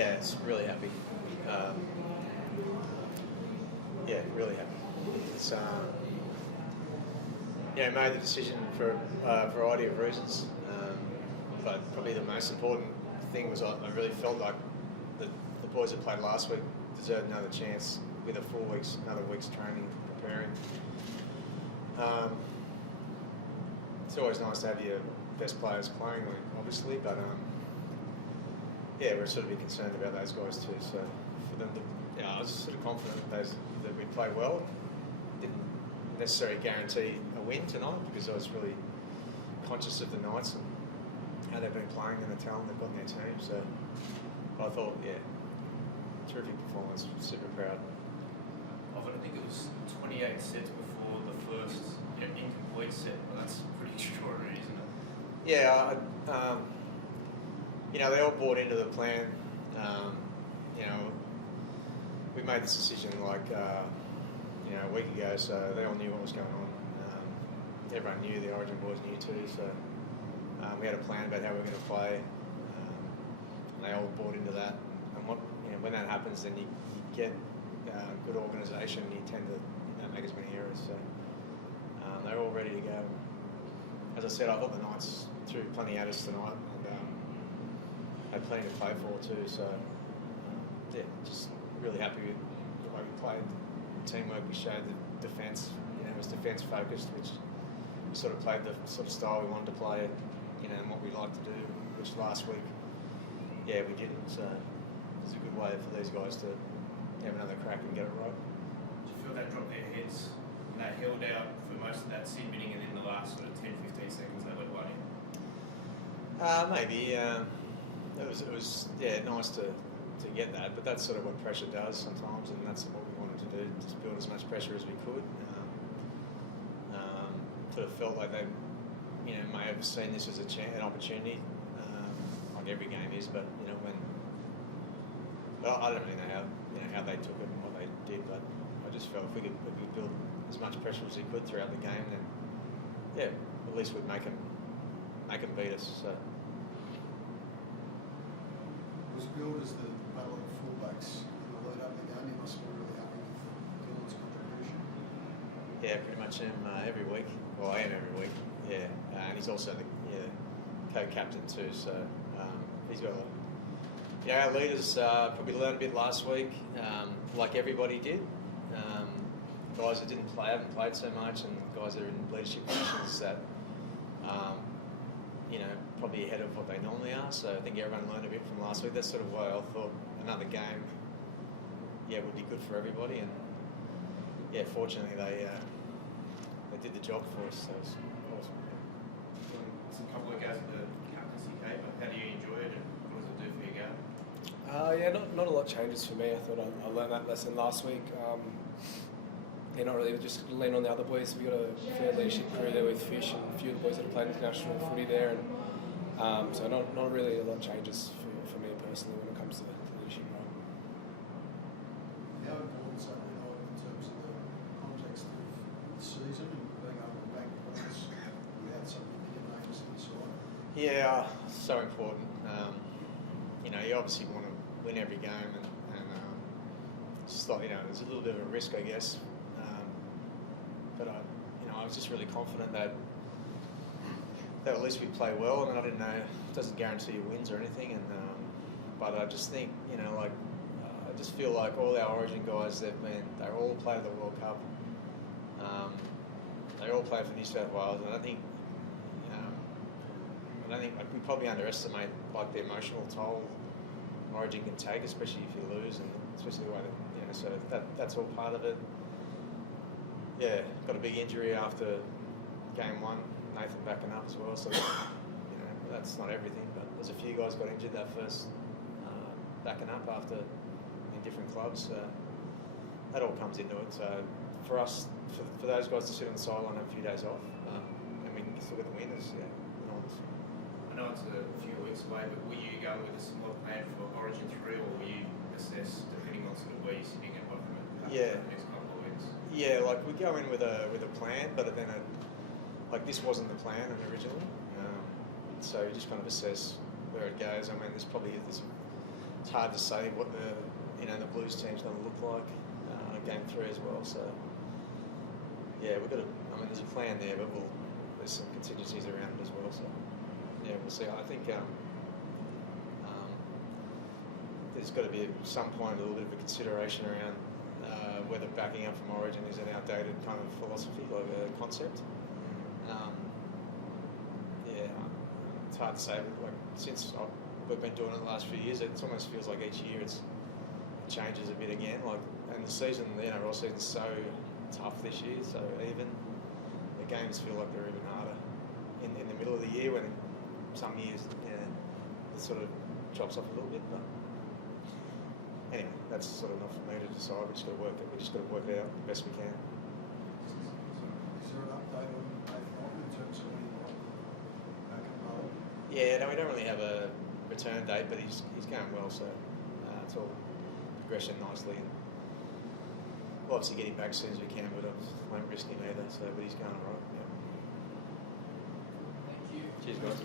Yeah, it's really happy. Um, yeah, really happy. It's made the decision for a variety of reasons, but probably the most important thing was I really felt like the boys that played last week deserved another chance with another week's training and preparing. It's always nice to have your best players playing, obviously, but we're sort of concerned about those guys too. So for them to, I was sort of confident that we played well. Didn't necessarily guarantee a win tonight because I was really conscious of the Knights and how they've been playing and the talent they've got in their team. So I thought, terrific performance. Super proud. I think it was 28 sets before the first incomplete set. Well, that's pretty extraordinary, isn't it? Yeah, they all bought into the plan. We made this decision a week ago, so they all knew what was going on. Everyone knew, the Origin boys knew too, so we had a plan about how we were going to play. And they all bought into that. And when that happens, then you get good organisation, you tend to make as many errors. So they're all ready to go. As I said, I thought the Knights threw plenty at us tonight, and had plenty to play for too. So just really happy with the way we played. Teamwork, we showed the defence. It was defence focused, which we sort of played the sort of style we wanted to play, and what we like to do. Which last week, we didn't. So it was a good way for these guys to have another crack and get it right. Do you feel that dropped their heads and they held out for most of that submitting, and in the last sort of 10-15 seconds they went away? Maybe. It was nice to get that, but that's sort of what pressure does sometimes, and that's what we wanted to do, just build as much pressure as we could. Sort of felt like they may have seen this as an opportunity, like every game is, but I don't really know how they took it and what they did, but I just felt if we could build as much pressure as we could throughout the game, then at least we'd make them beat us. So. Was billed as the battle of fullbacks in the lead up to the game? You must be really happy with Dylan's contribution. Yeah, pretty much him every week. Well, I am every week. Yeah, and he's also the co-captain too. So he's got a lot. Our leaders probably learned a bit last week, like everybody did. Guys that haven't played so much, and guys that are in leadership positions that, probably ahead of what they normally are. So I think everyone learned a bit from last week. That's sort of why I thought another game, would be good for everybody. And fortunately they did the job for us. So it's awesome. It's a couple of guys at the captaincy game. How do you enjoy it, and what does it do for your game? Not a lot changes for me. I thought I learned that lesson last week. Not really, just lean on the other boys. We've got a fair leadership crew there with Fish and a few of the boys that have played international footy there. And so not really a lot changes for me personally when it comes to the leadership role. How important is that in terms of the context of the season and being able to bank points without some of the bigger names inside? Yeah, so important. You obviously want to win every game, and just like, there's a little bit of a risk, I guess. But I was just really confident that at least we play well. I mean, I didn't know, it doesn't guarantee you wins or anything, and but I just think, I just feel like all our Origin guys they all play the World Cup. They all play for New South Wales, and I don't think we probably underestimate the emotional toll Origin can take, especially if you lose, and especially the way that so that's all part of it. Yeah, got a big injury after game one. Nathan backing up as well, so that's not everything. But there's a few guys got injured that first backing up after in different clubs. So that all comes into it. So for us, for those guys to sit on the sideline and have a few days off, and we can still get the winners. Enormous. I know it's a few weeks away, but were you going with a similar plan for Origin 3, or will you assess depending on sort of where you're sitting at what the next couple of weeks? Yeah, we go in with a plan, but then this wasn't the plan originally. So you just kind of assess where it goes. I mean, there's it's hard to say what the Blues team's going to look like game 3 as well. So yeah, we've got to. I mean, there's a plan there, but there's some contingencies around it as well. So yeah, we'll see. I think there's got to be at some point a little bit of a consideration around whether backing up from Origin is an outdated kind of philosophy, like a concept. Yeah, it's hard to say, but like since we've been doing it the last few years, it almost feels like each year it changes a bit again. Like, and the NRL season's so tough this year, so even the games feel like they're even harder in the middle of the year, when some years it sort of drops off a little bit. But anyway, that's sort of not for me to decide. We just got to work it out the best we can. Is there an update on Nathan in terms of when he might back and roll? Yeah, no, we don't really have a return date, but he's going well, so it's all progressing nicely. And we'll obviously get him back as soon as we can, but I won't risk him either. So, but he's going all right. Yeah. Thank you. Cheers, guys.